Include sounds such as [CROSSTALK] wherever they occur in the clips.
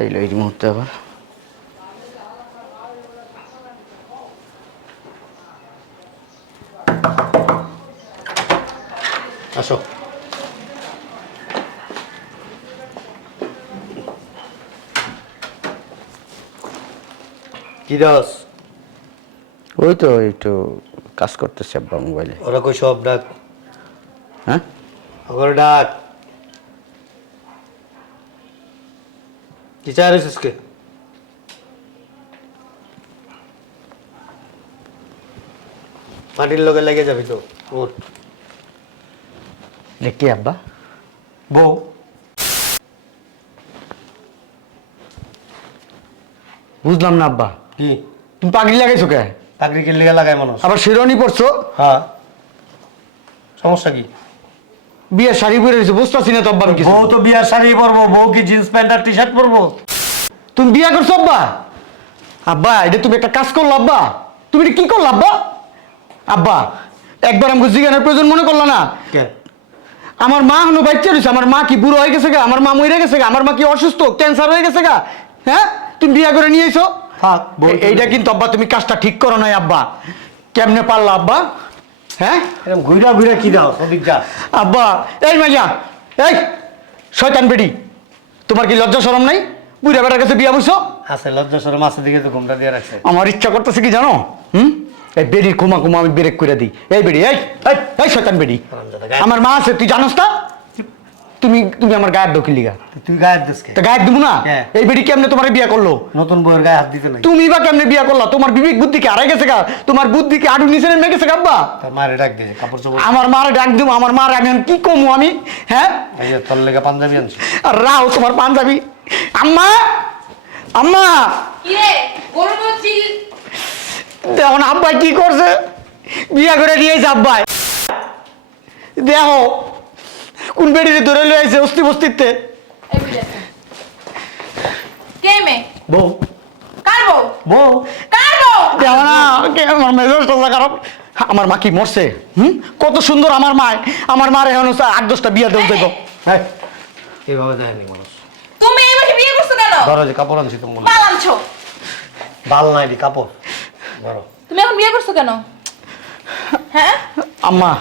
আইলো এই মুহূর্তে আবার। আসো। কি দাস? ওই তো একটু কাজ করতেছে আব্বা মোবাইলে। ওরা কই সব ডাক? হ্যাঁ? ওরা ডাক। কি চাই রেছিস কে মাটির লগে লেগে যাবি তো ওর কি আব্বা? বউ। বুঝলাম না আব্বা। কি? তুমি পাগড়ি লাগাইছো কে? চাকরি কিনলে লেগে লাগায় মানুষ। আবার শিরোনি পড়ছো? হ্যাঁ। সমস্যা কি? বিয়ের শাড়ি পরে রয়েছে বুঝতেছি না তো আব্বা আমি কিছু। বউ তো বিয়ার শাড়ি পরবো বউ কি জিন্স প্যান্ট আর টি শার্ট পরবো? তুমি বিয়ে করছ আব্বা? আব্বা এটা তুমি একটা কাজ করল আব্বা। তুমি এটা কি করল আব্বা? আব্বা একবার আমাকে জিজ্ঞানের প্রয়োজন মনে করল না? আমার মা হলো বাচ্চা রয়েছে আমার মা কি বুড়ো হয়ে গেছে গা? আমার মা মরে গেছে গা? আমার মা কি অসুস্থ? ক্যান্সার হয়ে গেছে গা? হ্যাঁ? তুমি বিয়ে করে নিয়ে এসো। থাক বউ এ- এইটা কিন্তু আব্বা তুমি কাজটা ঠিক করো নাই আব্বা। কেমনে পারলা আব্বা? হ্যাঁ? এরকম ঘুরা ঘুরা কি দাও? সদিক যা। আব্বা এই মাইয়া এই শয়তান বেডি তোমার কি লজ্জা শরম নাই? বুড়া বেটার কাছে বিয়া বসো আছে লজ্জা শরম আছে দিকে তো ঘুমটা দিয়ে রাখছে। আমার ইচ্ছা করতেছে কি জানো? হুম? এই বেডির কুমা কুমা আমি ব্রেক করে দিই। এই বেডি এই এই, এই শয়তান বেডি। আমার মা আছে তুই জানোস না? তুমি তুমি আমার গায়ের লিগা। তুই গায়ের দিস কে? তা গায়ের দিব না। এই বেডি কেমনে তোমার বিয়া করল? নতুন বউয়ের গায়ে হাত দিতে নাই তুমি বা কেমনে বিয়া করলা? তোমার বিবেক বুদ্ধি কি হারাই গেছে গা। তোমার বুদ্ধি কি আডু নিচে নেমে গেছে গাব্বা তোর মারে ডাক দিয়েছে কাপড় চোপড়। আমার মারে ডাক দিব আমার মারে আমি কি কমু আমি? হ্যাঁ? এই যে তোর লেগে পাঞ্জাবি আনছি। আর রাও তোমার পাঞ্জাবি। আম্মা! আম্মা! কিরে গরু বলছি। দেখো না আব্বাই কি করছে? বিয়া করে নিয়ে এসে আব্বাই। দেখো কোন বেডিতে ধরে লয়ে আইছে অস্তি বস্তিতে? এই কে মে বউ। কার বউ? বউ। কার বউ? দেখো না কে আমার মেজাজটা খারাপ। আমার মা কি মরছে? হুম? কত সুন্দর আমার মা আমার মার এখন হচ্ছে আট দশটা বিয়া দেবো দেখো হ্যাঁ এইভাবে দেয়নি মানুষ। তুমি এই মাসে বিয়ে করছ কেন? ধরো যে কাপড় আনছি তোমার। বাল আনছো। বাল নাই দি কাপড়। ধরো। তুমি এখন বিয়ে করছ কেন? হ্যাঁ আম্মা।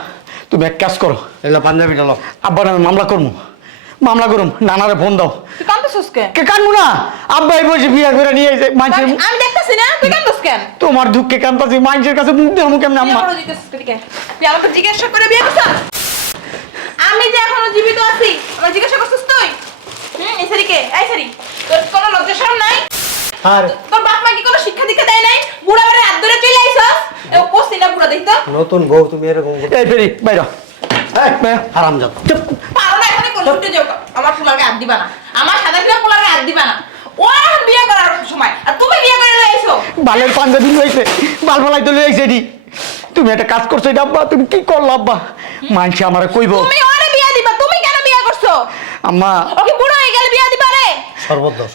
তুমি এক কাজ করো। এগুলো পাঞ্জাবিটা লো। আব্বার আমি মামলা করব মামলা করুম নানারে ফোন দাও। তুই কান্দছিস কেন? কে কানবো না? আব্বাই বসে বিয়া করে নিয়ে মানুষের আমি দেখতেছি না তুই কান্দছিস কেন? তোমার দুঃখে মানুষের কাছে মুখ দেবো কেমন আম্মা? তুই আমাকে জিজ্ঞাসা করে বিয়ে করছিস? আমি যে এখনও জীবিত আছি আমার জিজ্ঞাসা করছিস তুই? হুম এই সারি কে এই সারি। তোর কোনো লজ্জা শরম নাই? আর তোর বাপ মা কি কোনো শিক্ষা দীক্ষা দেয় নাই? বুড়া বেড়ে হাত ধরে চলে আইছস এ কোসি না বুড়া দেখতো? নতুন বউ তুমি এরকম। এই ফেরি বাইর। এই, হারাম যাও চুপ। পারো না এখানে কোন উঠে যাও। আমার হাত দিবা না। আমার সাদা পোলারকে হাত দিবা না। ও এখন বিয়ে করার সময়। আর তুমি বিয়ে করে লয়ে আইছো বালের পাঞ্জাবি লইছে বাল বালাই তো লইছে এটি। তুমি একটা কাজ করছ এটা আব্বা। তুমি কি করল আব্বা? মানছে আমার কইব। তুমি ওরে বিয়ে দিবা। তুমি কেন বিয়ে করছ? আম্মা। ওকে বুড়ো হয়ে গেলে বিয়ে দিবা রে। শরবত দাও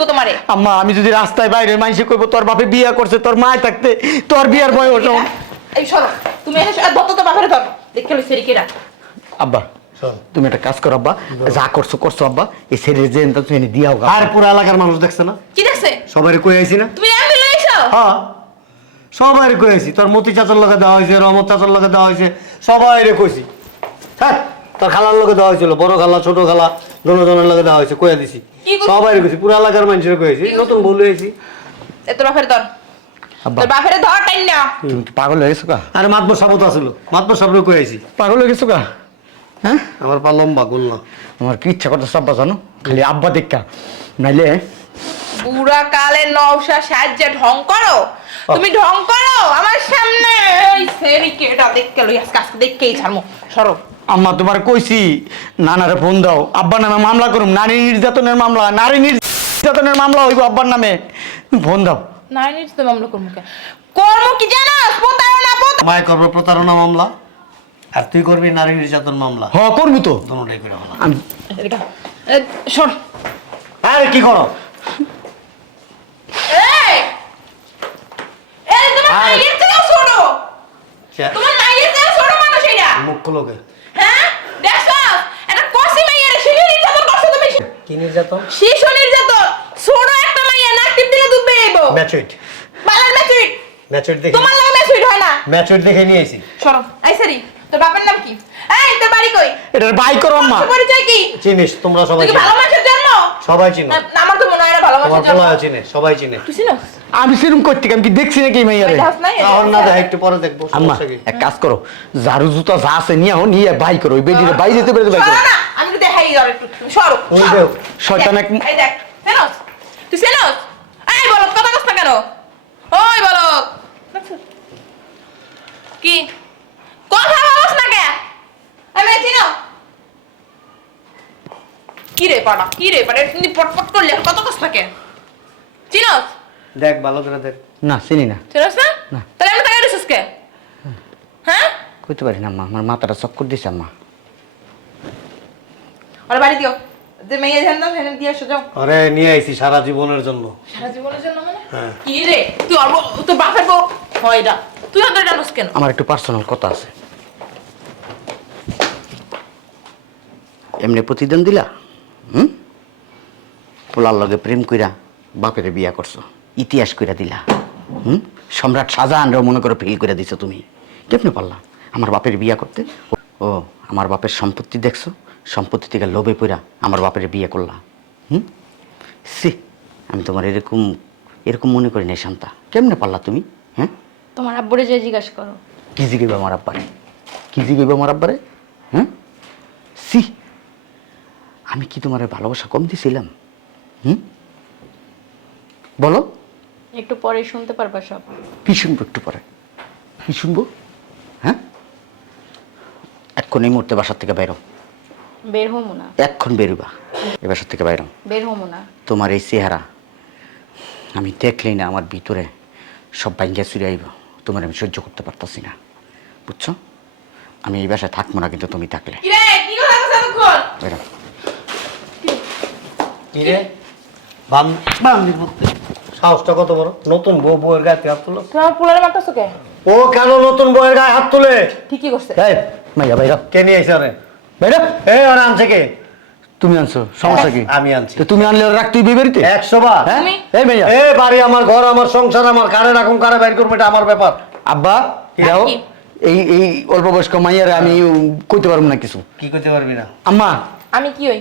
দিব তোমারে। আম্মা আমি যদি রাস্তায় বাইরে মাইসে কইব তোর বাপে বিয়া করছে তোর মা থাকতে তোর বিয়ার বয়স। এই সরো তুমি এসে ধরতো তো বাপরে ধরো দেখে লই আব্বা তুমি একটা কাজ করো আব্বা। যা করছ করছ আব্বা। এই শরীরে যে তুমি এনে দিয়াও আর পুরো এলাকার মানুষ দেখছে না? কি দেখছে? সবাই কই আইছি না? তুমি আমি লই আইছো? হ্যাঁ। সবাই কই আইছি। তোর মতি চাচার লগে দেওয়া হয়েছে রহমত চাচার লগে দেওয়া হয়েছে সবাই রে কইছি। হ্যাঁ তোর খালার লগে দেওয়া হয়েছিল বড় খালা ছোট খালা জনের লগে দেওয়া হয়েছে কইয়া দিছি? সবাই কইছি পুরো এলাকার মানুষের কইছি নতুন বলে আইছি এ তোর বাপের ধর আব্বা। তোর বাপের ধর টাইন না। তুমি কি পাগল হয়ে গেছো কা? আরে মাতবর সাবত আসলো মাতবর সাবরে কই আইছি? পাগল হয়ে গেছো কা? হ্যাঁ? আমার পা লম্বা গোল্লা। আমার কি ইচ্ছা করতেছে আব্বা জানো? খালি আব্বা দেখা। নাইলে বুড়া কালে নওশা সাহায্যে ঢং করো। তুমি ঢং করো আমার সামনে। এই সেরি কেডা দেখকে লই আজকে আজকে দেখকেই ছাড়মু। সরো। আম্মা তোমার কইছি নানারে ফোন দাও। আব্বার নামে মামলা করুম নারী নির্যাতনের মামলা নারী নির্যাতনের মামলা হইব আব্বার নামে। ফোন দাও। নারী তো মামলা করমু কে? কর্ম কি জানাস? প্রতারণা প্রতারণা। মায় করবে প্রতারণা মামলা আর তুই করবি নারী নির্যাতন মামলা। হ করবি তো। দুটোটাই করে হলো আমি শোন। আরে কি করো? এই! এই তোমার। নাইয়ের থেকে ছোট। তোমার নাইয়ের থেকে ছোট মানুষ এটা মুখ খুলোকে হ্যাঁ দেখছ এটা কসি মাইয়ের শিশু নির্যাতন করছ তুমি কি নির্যাতন? শিশু নির্যাতন! ছোট একটা মাইয়া নাক টিপ দিলে দুধ বেরিয়ে আইবো ম্যাচুইট বালার ম্যাচুইট ম্যাচুইট দেখে তোমার লাগে ম্যাচুইট হয় না? ম্যাচুইট দেখে নিয়ে এসি সরো আই সারি। তোর বাপের নাম কি? এই তোর বাড়ি কই? এটার বাই করো আম্মা। তোর পরিচয় কি? চিনিস তোমরা সবাই তুই ভালো মানুষের জন্ম? সবাই চিনো। আমার তো মনে হয় না ভালো মানুষের জন্ম। চিনে সবাই চিনে। তুই চিনস আমি সেরকম করতে আমি কি দেখছি নাকি না দেখ একটু পরে দেখব আম্মা এক কাজ করো ঝাড়ু জুতা যা আছে নিয়ে আও নিয়ে বাই করো ওই বেডিরে বাই যেতে পারে বাই করো। না আমি তো দেখাই আর একটু সরো ওই। দেও। শয়তান এক এই দেখ তুই এই বলো কথা কস না কেন? ওই বলো কি কথা বলস না কে আমি চিনো কি রে পাড়া কি রে পাড়া তুমি পটপট করলে কত কস না চিনস? দেখ ভালো করে দেখ। না চিনি না। চিনস না? না। তাহলে আমি কে? হ্যাঁ? কইতে পারি না আম্মা আমার মাথাটা চক্কর দিছে আম্মা ওরা বাড়ি দিও। যে মেয়ে সেখানে দিয়ে আসো যাও। আরে নিয়ে আইছি সারা জীবনের জন্য। সারা জীবনের জন্য মানে? হ্যাঁ। কি রে তুই অল্প তোর বাপের বউ? হয় এটা তুই জানোস কেন? আমার একটু পার্সোনাল কথা আছে। এমনি প্রতিদিন দিলা? হুম? পোলার লগে প্রেম কইরা বাপের বিয়া করছ ইতিহাস কইরা দিলা। হুম? সম্রাট শাহজাহানরাও মনে করে ফেল করে দিছো তুমি। কেমনে পারলা? আমার বাপের বিয়া করতে? ও আমার বাপের সম্পত্তি দেখছ? সম্পত্তি থেকে লোভে পইরা আমার বাপের বিয়ে করলা। হুম? সি আমি তোমার এরকম এরকম মনে করি না শান্তা। কেমনে পারলা তুমি? হ্যাঁ? তোমার আব্বুরে যে জিজ্ঞাসা করো। কি জিগাইবে আমার আব্বারে? কি জিগাইবে আমার আব্বারে? হ্যাঁ? সি আমি কি তোমার ভালোবাসা কম দিছিলাম? হুম? বলো। একটু পরে শুনতে পারবা সব। কি শুনব একটু পরে? কি শুনব? হ্যাঁ? এক্ষণ এই মুহূর্তে বাসার থেকে বাইরো বের হমো না। এক্ষণ বেরোবা এ বাসার থেকে বাইরো বের হমো না। তোমার এই চেহারা আমি দেখলেই না আমার ভিতরে সব বাইঙ্গা চুরি আইব। তোমার আমি সহ্য করতে পারতাছি না। বুঝছ? আমি এই বাসায় থাকব না কিন্তু তুমি থাকলে। কি রে কি কথা কইছ এতক্ষণ বাইরো কি রে বাম সাহসটা কত বড়? নতুন বউ বউয়ের গায়ে হাত তুলো। তুমি আমার পোলারে মারতেছো কে? ও কেন নতুন বউয়ের গায়ে হাত তুলে? ঠিকই করছে। এই মাইয়া বাইরো কে নিয়ে বাইরো এই ওরা আনছে কে? তুমি আনছো সমস্যা কি? আমি আনছি। তো তুমি আনলে রাখ তুই বিবেরিতে একশো বার। হ্যাঁ? তুমি? এই মাইয়া। এ বাড়ি আমার ঘর আমার সংসার আমার কারে রাখুন কারে বাইর করব এটা আমার ব্যাপার। আব্বা কি? যাও এই এই অল্প বয়স্ক মাইয়ারে আমি কইতে পারব না কিছু। কি কইতে পারবি না? আম্মা। আমি কি হই?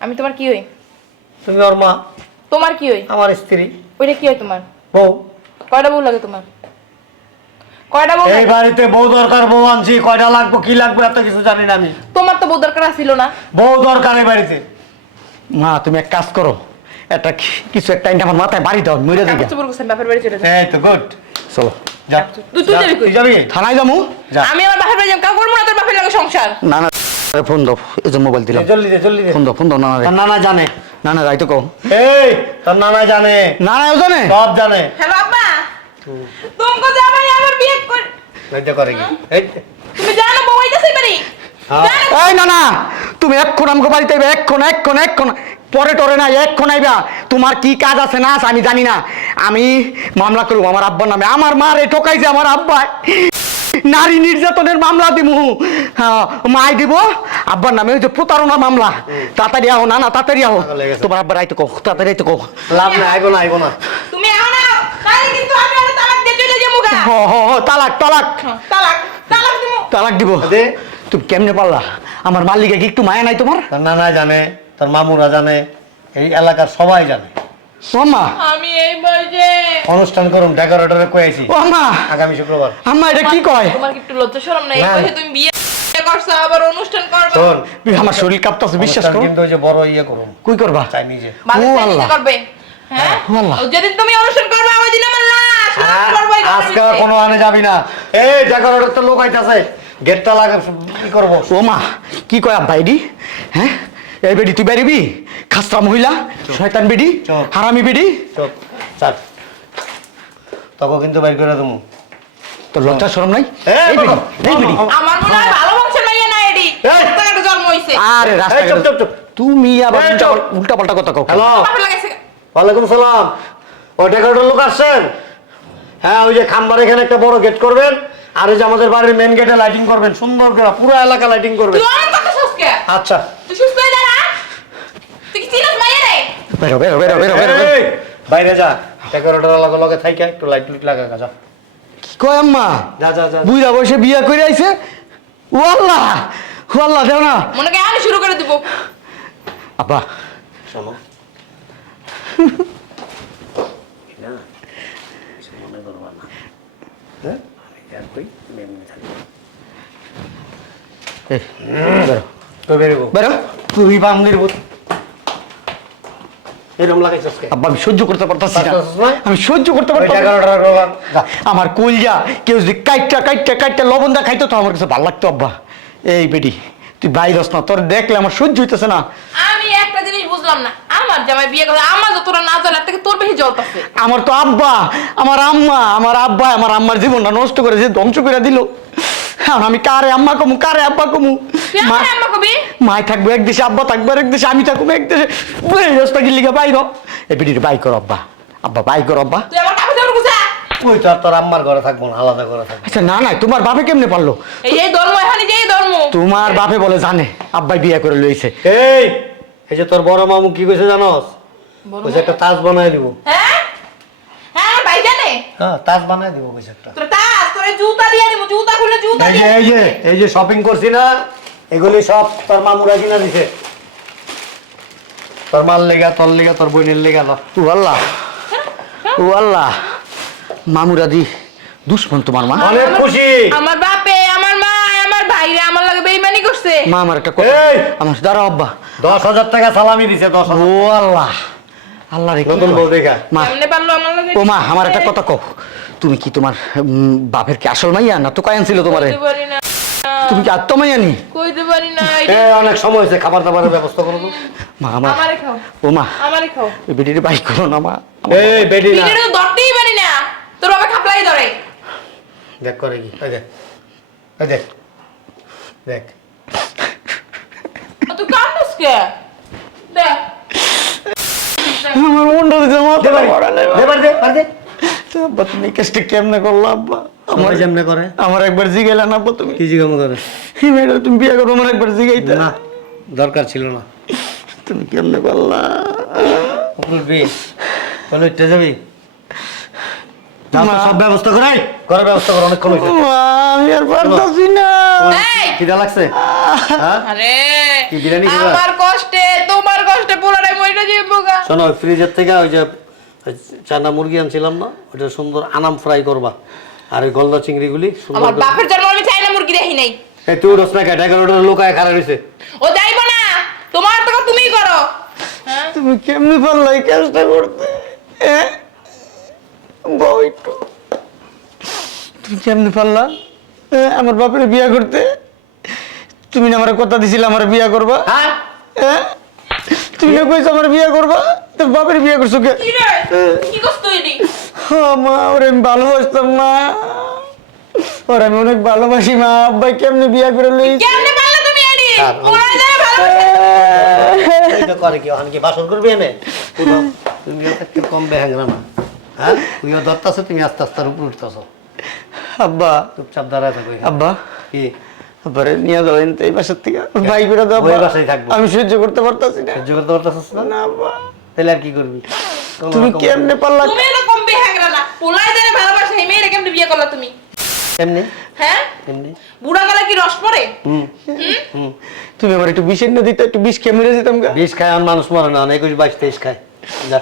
আমি তোমার কি হই? তুমি ওর মা। তোমার কি হই আমার স্ত্রী। ওইটা কি হয় তোমার? বউ। কয়টা বউ লাগে তোমার? কয়টা বউ এই বাড়িতে বউ দরকার বউ আনছি। কয়টা লাগবো কি লাগবে এত কিছু জানি না আমি। তোমার তো বউ দরকার ছিল না। বউ দরকার এই বাড়িতে। মা তুমি এক কাজ করো। একটা কিছু একটা আইনটা আমার মাথায় বাড়ি দাও মরে চোপড় গোছান বাপের বাড়ি চলে যাও। এই তো গুড চলো। যা। তুই- তুই যাবি কই? যাবি? থানায় যাব? যা। আমি আমার বাপের বাড়ি যাব। কাউ করব না তোর বাপের লাগে সংসার? না না। ফোন দাও এই যে মোবাইল দিলাম। জলদি দে জলদি দে। ফোন দাও ফোন দাও না না নানা জানে। না না রাইতো কও। এই তোর নানা জানে। জানে? সব জানে। হ্যালো আব্বা। তুমকো জামাই আমার বিয়ে কর লজ্জা করে কি? এই। তুমি জানো বউ আইতাছে বাড়ি? হ্যাঁ। এই না না তুমি এক্ষণ আমাকে বাড়িতে আইবে এক্ষণ এক্ষণ এক্ষণ পরে টরে না এক্ষণ আইবা। তোমার কি কাজ আছে না আমি জানি না। আমি মামলা করব আমার আব্বার নামে। আমার মা রে ঠকাইছে আমার আব্বা নারী নির্যাতনের মামলা দিব হ্যাঁ, মাই দিব। আব্বার নামে ওই যে প্রতারণা মামলা। তাড়াতাড়ি আহো না না তাড়াতাড়ি আহো। তোমার আব্বার আইতে কো তাড়াতাড়ি আইতে কো লাভ না আইবো না আইবো না। তুমি আও না তাহলে কিন্তু আমি আর তালাক দিয়ে চলে যাব গা। হ হ হ, তালাক তালাক। তালাক তালাক দিমু। তালাক দিব। দে। তুমি কেমনে পারলা? আমার মালিকে কি একটু মায়া নাই তোমার? তোর নানা জানে তোর মামুরা জানে এই এলাকার সবাই জানে। ও আমি এই বয়সে অনুষ্ঠান করুন ডেকোরেটরে কয়েছি ও আগামী শুক্রবার। আম্মা এটা কি কয়? তোমার কি একটু লজ্জা শরম নাই? এই না। তুমি বিয়ে করছ আবার অনুষ্ঠান করবে? শোন। আমার শরীর কাঁপতাছে বিশ্বাস অনুষ্ঠান কিন্তু ওই যে বড় ইয়ে করুন কই করবা? চাই নিজে। ও আল্লাহ। করবে। হ্যাঁ? ও আল্লাহ। ও যেদিন তুমি অনুষ্ঠান করবে ওই দিন আমার লাশ লাশ করবে এই ঘরের আজকে কোনো আনে যাবি না। এই ডেকোরেটর তো লোক আইতাছে। গেটটা লাগে কি করব। ও মা কি কয় আব্বা হ্যাঁ? এই বেডি তুই বেরিবি খাসরা মহিলা শয়তান বেডি। হারামি বেডি? চুপ চাপ। তোকে কিন্তু বাইর করে দেবো। তোর লজ্জা শরম নাই? এই বেডি এই বেডি। আমার মনে হয় ভালো মাইয়া না এডি? এই। রাস্তাঘাটে জন্ম হইছে। আরে চুপ, রাস্তা চুপ, চুপ। তুমি আবার এই, চুপ। উল্টা পাল্টা কথা কও হ্যালো। লাগাইছে ওয়ালাইকুম সালাম। ডেকোরেটর লোক আসছেন? হ্যাঁ ওই যে খাম্বার এখানে একটা বড় গেট করবেন। আর ওই যে আমাদের বাড়ির মেন গেটে লাইটিং করবেন। সুন্দর করে পুরো এলাকা লাইটিং করবেন। তুই আমার কথা শুনছ কে আচ্ছা তুই সুস্থ হয়ে দাঁড়া তুই কি চিনস মাইয়া রে বেরো বেরো বেরো বেরো বেরো বাইরে যা এগারোটার লগে লগে থাইকা একটু লাইট লুইট লাগা যা কি কয় আম্মা যা যা যা বুইরা বসে বিয়া করে আইছে ওয়াল্লাহ ওয়াল্লাহ দেও না মনে করে আমি শুরু করে দিব আব্বা শোনো মনে করবা না। হ্যাঁ? আমি যা কই, তুমি এমনি বেরো। বেরো। তুই বান্দির এরকম লাগাইছস আব্বা আমি সহ্য করতে পারতাছি না। আমি সহ্য করতে ওই পারতাম না। এগারোটার লগে যা। আমার কলজা কেউ যদি কাইটটা কাইটটা কাইটটা লবণ দা খাইতো তো আমার কাছে ভালো লাগতো আব্বা। এই বেটি তুই বাইরস না তোর দেখলে আমার সহ্য হইতেছে না। আমি একটা জিনিস বুঝলাম না। আমার জামাই বিয়ে করে আমার যতটা না জ্বলে থেকে তোর বেশি জ্বলতেছে আমার তো আব্বা আমার আম্মা আমার আব্বা আমার আম্মার জীবনটা নষ্ট করে যে ধ্বংস করে দিল। এখন আমি কারে আম্মা কমু কারে আব্বা কমু? তুই মা আমার আম্মা কবি? মায় থাকব এক দেশে আব্বা থাকব এক দেশে আমি থাকব এক দেশে। রাস্তা গিল্লিগা বাইর এ বেটির বাই কর আব্বা। আব্বা বাই কর আব্বা। তুই আমার কাপড় জামা গুছা তুই তো তোর আম্মার ঘরে থাকব না আলাদা ঘরে থাকব। আচ্ছা না না তোমার বাপে কেমনে পারল? এই এই ধর্ম এখানে যে ধর্ম। তোমার বাপে বলে জানে আব্বাই বিয়ে করে লইছে। এই এই যে তোর বড় মামু কি কইছে জানোস? বড় কইছে একটা তাজ বানাই দিব। হ্যাঁ? হ্যাঁ ভাই জানে হ্যাঁ তাজ বানাই দিব কইছে একটা। জুতা দিয়ে দিব জুতা খুলে জুতা এই যে দিয়ে এই যে এই যে শপিং করছি না এগুলি সব তোর মামুরা কিনা দিছে। তোর মাল লেগা তোর লেগা তোর বোনের লেগা না ও আল্লাহ ও আল্লাহ। মামুরাদি দুশ্মন তোমার মা। অনেক খুশি। আমার বাপে আমার মা আমার ভাইরা আমার লাগে বেইমানি করছে। মা আমার একটা কথা। আমার দাঁড়াও আব্বা। দশ হাজার টাকা সালামি দিছে দশ হাজার। ও আল্লাহ। আল্লাহ রে কি নতুন বউ দেখা। মা পারল আমার লাগে। ও মা আমার একটা কথা কও। তুমি কি তোমার বাপের কি আসল মাইয়া? না তো কয়ান ছিল তোমারে? তুমি কি আত্ম মাইয়া নি কইতে পারি না এ অনেক সময় হয়েছে খাবার দাবারের ব্যবস্থা করো তো। মা আমার আমারে খাও। ও মা আমারে খাও। এই বেটির বাই করো না মা। এই বেডি না। ভিডিও ধরতেই পারি না। তোর বাবা খাপলাই ধরে। দেখ করে কি এই দেখ এই দেখ। দেখ। তুই কান্দিস কে? দেখ। আমার মনটা দিতে মাথা দে বাড়ি, পড়া নেই দে দে, আব্বা তুমি কেসটা কেমনে করল আব্বা আমার যেমনে করে আমার একবার জিগাইলা না আব্বা তুমি কি জিজ্ঞাম করে এই মেয়েটা তুমি বিয়ে করো আমার একবার জিগাইতে না দরকার ছিল না তুমি কেমনে করলা উঠতে যাবি। সব ব্যবস্থা করে আয়। ব্যবস্থা করে অনেকক্ষণ হয়েছে আমি আর পারতাছি না। খিদা লাগছে? হ্যাঁ? আরে কি বিরিয়ানি খাবা? আমার কষ্টে তোমার কষ্টে পোলারে মইরা যাইবো গা। শোনো ফ্রিজের থেকে ওই যে চানা মুরগি আনছিলাম না ওটা সুন্দর আনাম ফ্রাই করবা। আর ওই গলদা চিংড়িগুলি আমার করে- বাপের জন্ম আমি চাই মুরগি দেখি নাই। এই তুই লোকায় খারাপ হয়েছে ও যাইবো না তোমার তো তুমিই করো। হ্যাঁ? তুমি কেমনে পারলা এই কাজটা করতে? এ? বউ একটু। তুমি কেমনে পারলা? আমার বাপের বিয়া করতে? তুমি না আমার কথা দিছিলে আমার বিয়া করবা? হ্যাঁ? তুমি না কইছো আমার বিয়া করবা? তো বাপের বিয়া করছ কে? কি করছ তুই মা ওরে আমি ভালোবাসতাম মা। ওর আমি অনেক ভালোবাসি মা। আব্বাই কেমনে বিয়া করে লই কেমনে পারলে তুমি এডি যারা ভালো করে কি? ওখানে কি বাসন করবি এনে? [LAUGHS] তুমি একটু কম বেহাঙ্গা না হ্যাঁ? তুইও ধরতেছো তুমি আস্তে আস্তে উপর উঠতেছো। আব্বা। চুপচাপ দাঁড়ায় থাকো আব্বা। কি? আব্বারে নিয়ে যাবেন এই বাসার থেকে। ভাই করে দাও ওই বাসায় থাকব। আমি সহ্য করতে পারতাছি না। সহ্য করতে পারতেছিস না? না আব্বা। তাহলে আর কি করবি? তুমি কেমনে পারলা? তুমি এরকম বেহাগরা না। পোলাই যারা ভালোবাসে এই মেয়েরা কেমনে বিয়ে করলা তুমি? এমনি হ্যাঁ? এমনি বুড়া গলা কি রস পড়ে? হুম। হুম? তুমি আমার একটু বিষ এনে দিতে একটু বিষ মেরে দিতাম গা। বিষ খায় আর মানুষ মরে না একুশ বাইশ তেইশ খায়। যা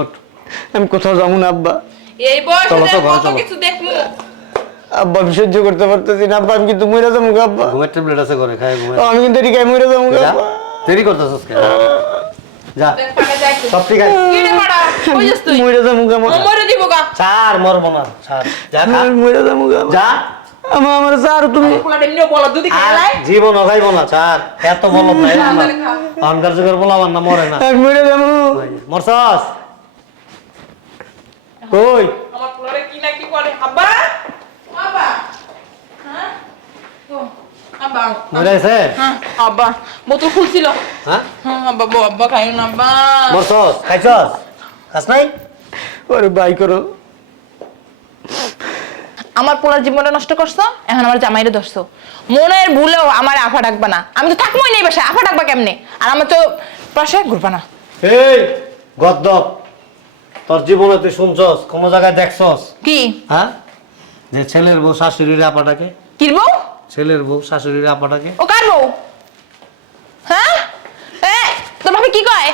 ওঠ। আমি কোথাও যাব না আব্বা। এই বয়সে কত। কিছু দেখমু আব্বা আমি সহ্য করতে পারতেছি না আব্বা আমি কিন্তু মরে যাব গা আব্বা। ঘুমের ট্যাবলেট আছে ঘরে খায় ঘুমের। ও, আমি কিন্তু এদিকে মরে যাব আব্বা। দেরি করতেছিস কেন যা সব ঠিক আছে। কি রে বড়া কই যাস তুই? মরে যাব গা মরে দিব গা। ছাড় মরবো না ছাড়। যা মরে যাব গা যা। আমার আমার স্যার তুমি বলো জীবন অগাইব না ছাড়। এত না খা। অহংকার যুগের বলা আমার না মরে না। মরে যাব। মরছস? ওই আমার পোলারে কি না কি করে? আব্বা! আব্বা! হ্যাঁ? ও, আব্বা মরে হ্যাঁ। আব্বা বোতল খুলছিল। হ্যাঁ? হ্যাঁ আব্বা বউ আব্বা খাইও না আব্বা। মরছস খাইছস? খাস নাই? ওরে বাই করো। আমার পোলার জীবনটা নষ্ট করছ এখন আমার জামাইরে ধরছো। মনের ভুলেও আমার আফা ডাকবা না। আমি তো থাকবোই নেই বাসায় আফা ডাকবা কেমনে? আর আমার তো পাশে ঘুরবা না। এই গদ্দপ। তোর জীবনে তুই শুনছস কোনো জায়গায় দেখছস? কি? হ্যাঁ? যে ছেলের বউ শাশুড়ির আপাটাকে। কিনবো ছেলের বউ শাশুড়ির আপাটাকে। ও কার বউ? হ্যাঁ? এ তোর ভাবি কি কয়?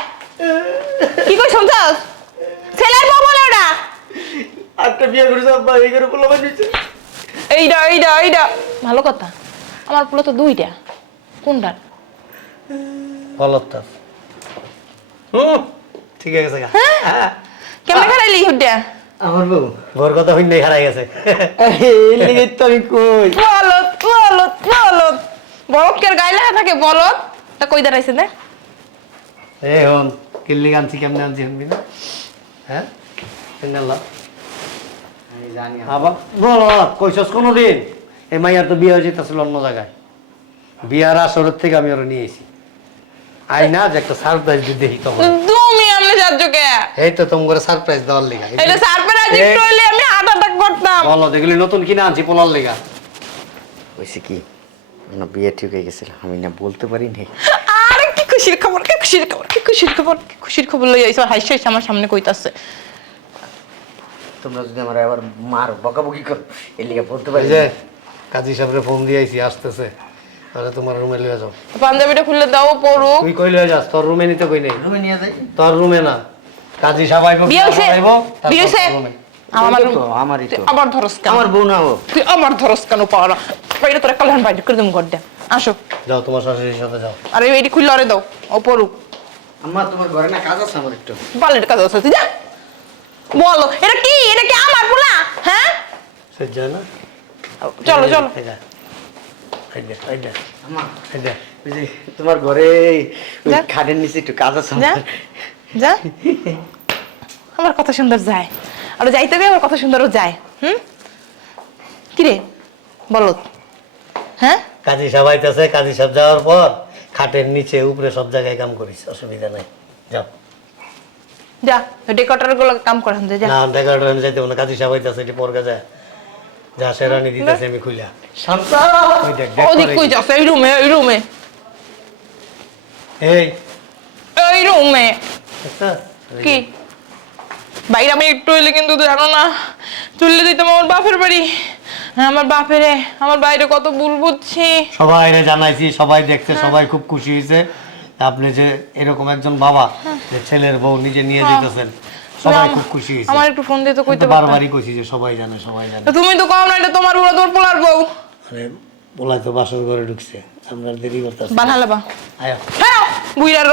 কি কই শুনছস? ছেলের বউ বলে ওটা। একটা বিয়ে করেছে আব্বা এই করে বলে বানিয়েছে। এইটা এইটা এইটা ভালো কথা। আমার পুরো তো দুইটা। কোনটা বলত্তার হুম ঠিক আছে গা। হ্যাঁ। কেমন খারাইলি হুডা আমার বউ কথা হইন নাই হারাই গেছে। এই লেগে তো আমি কই? বলত বলত বলত গায়ে থাকে বলত তা কই দাঁড়াইছে না? এ হন কিল্লি কেমনে আনছি হ্যাঁ? আমি জানি আবার কইছস কোনো দিন এই মাইয়ার তো বিয়ে হয়েছে ছিল অন্য জায়গায়। বিয়ার আসরের থেকে আমি ওরা নিয়ে এসি আই না যে একটা সারপ্রাইজ দিতে দেখি তখন। যাচ্ছ কে এই তো তোমার সারপ্রাইজ দেওয়ার লিগা। এটা সারপ্রাইজ একটু হইলে আমি হার্ট অ্যাটাক করতাম। বলো দেখলি নতুন কিনে আনছি পোলার লিগা। কইছে কি? না বিয়ে ঠিক হয়ে গেছিল আমি না বলতে পারি নি আরে কি খুশির খবর কি খুশির খবর কি খুশির খবর কি খুশির খবর লই আইছো হাইস হাইস আমার সামনে কইতাছে। তোমরা যদি আমার আবার মার বকাবকি কর এর লিগে বলতে পারি যে কাজী সাহেবরে ফোন দিয়ে আইছি আসতেছে। তাহলে তোমার রুমে লিয়ে যাও। পাঞ্জাবিটা খুলে দাও পরু তুই কই লিয়ে যাস? তোর রুমে নিতে কই নেই? রুমে নিয়ে যাই। তোর রুমে না। কাজী সাহেব আইব বিয়ে হইছে? বিয়ে হইছে? আমার তো, আমারই তো। আবার ধরস কেন? আমার বউ না ও তুই আবার ধরস কেন পাওয়া বাইরে তোরা কালহান বাইরে করে দেবো গড্ডা আসো। যাও তোমার শাশুড়ির সাথে যাও। আরে এটি খুললে আরে দাও। ও পড়ু আম্মা তোমার ঘরে না কাজ আছে আমার একটু? বালের কাজ আছে তুই যা। বলো এটা কি? এটা কি আমার পোলা? হ্যাঁ? সহ্য হয় না। চলো চলো। তোমার ঘরে খাটের নিচে একটু কাজ আছে যা। আমার। যা। আমার কথা সুন্দর যায়। আর যাইতে গিয়ে আমার কথা সুন্দরও যায়। হুম? কি রে? বলো। হ্যাঁ? কাজী সাহেব আইতেছে কাজী সাহেব যাওয়ার পর খাটের নিচে উপরে সব জায়গায় কাম করিস অসুবিধা নাই। যাও। যা ডেকোটারগুলো কাম করেন যা। না ডেকার যাইতে না কাজী সাহেব আইতেছে এটি পর যা যা সেরানি দিতেছে আমি খুলিয়া শান্তা! ওই দেখ দেখ ওদিক কই যাচ্ছে? এই রুমে এই রুমে। এই। এই রুমে। কি? বাইরে আমি একটু হইলে কিন্তু জানো না চলে দিতাম আমার বাপের বাড়ি। হ্যাঁ, আমার বাপেরে আমার বাইরে কত ভুল বুঝছি। সবাই জানাইছি সবাই দেখতে সবাই খুব খুশি হয়েছে আপনি যে এরকম একজন বাবা যে ছেলের বউ নিজে নিয়ে যেতেছেন সবাই খুব খুশি হয়েছে। আমার একটু ফোন দিয়ে তো কইতে বারবারই কইছি যে সবাই জানে সবাই জানে। তুমি তো কম না এটা তোমার বউ তোর পোলার বউ। আরে বলাই তো বাসর ঘরে ঢুকছে। আমরা দেরি করতেছি। বানালাবা আয়া। হ্যাঁ বুইরার